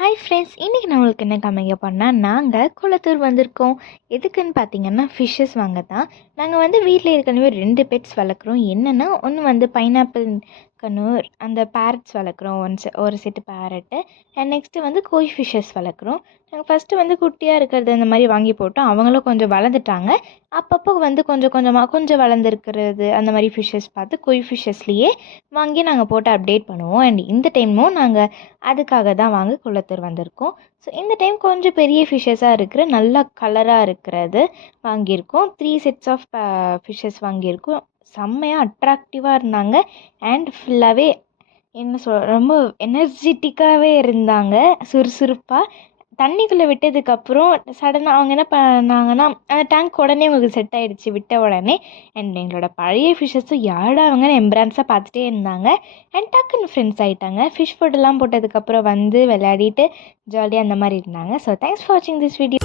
Hi friends, இன்றைக்கி நான் உங்களுக்கு என்ன காமிக்க போனால் நாங்கள் குளத்தூர் வந்திருக்கோம். எதுக்குன்னு பார்த்தீங்கன்னா ஃபிஷ்ஷஸ் வாங்க தான். நாங்கள் வந்து வீட்டில் ஏற்கனவே 2 பெட்ஸ் வளர்க்குறோம். என்னென்னா ஒன்று வந்து பைனாப்பிள் கண்ணூர் அந்த பேரட்ஸ் வளர்க்குறோம், ஒரு செட்டு பேரட்டு. அண்ட் நெக்ஸ்ட்டு வந்து கோய் ஃபிஷ்ஷஸ் வளர்க்குறோம். நாங்கள் ஃபஸ்ட்டு வந்து குட்டியாக இருக்கிறது அந்த மாதிரி வாங்கி போட்டோம். அவங்களும் கொஞ்சம் வளர்ந்துட்டாங்க. அப்பப்போ வந்து கொஞ்சம் வளர்ந்துருக்கிறது அந்த மாதிரி ஃபிஷ்ஷஸ் பார்த்து கோய் ஃபிஷ்ஷஸ்லேயே வாங்கி நாங்கள் போட்டு அப்டேட் பண்ணுவோம். அண்ட் இந்த டைமும் நாங்கள் அதுக்காக தான் வாங்க குளத்தூர் வந்திருக்கோம். ஸோ இந்த டைம் கொஞ்சம் பெரிய ஃபிஷ்ஷஸாக இருக்கிற நல்லா கலராக இருக்கிறது வாங்கியிருக்கோம். 3 செட்ஸ் ஆஃப் ஃபிஷ்ஷஸ் வாங்கியிருக்கோம். செம்மையாக அட்ராக்டிவாக இருந்தாங்க. அண்ட் ஃபுல்லாகவே ரொம்ப எனர்ஜெட்டிக்காகவே இருந்தாங்க, சுறுசுறுப்பாக. தண்ணிக்குள்ளே விட்டதுக்கப்புறம் சடனாக அவங்க என்ன பண்ணாங்கன்னா அந்த டேங்க் உடனே உங்களுக்கு செட் ஆகிடுச்சு விட்ட உடனே. அண்ட் எங்களோட பழைய ஃபிஷ்ஷஸும் யாரா அவங்கன்னு எம்ப்ரான்ஸாக பார்த்துட்டே இருந்தாங்க. அண்ட் டக்குன்னு ஃப்ரெண்ட்ஸ் ஆகிட்டாங்க. ஃபிஷ் ஃபுட்டெல்லாம் போட்டதுக்கப்புறம் வந்து விளையாடிட்டு ஜாலியாக அந்த மாதிரி இருந்தாங்க. ஸோ தேங்க்ஸ் ஃபார் வாட்சிங் திஸ் வீடியோ.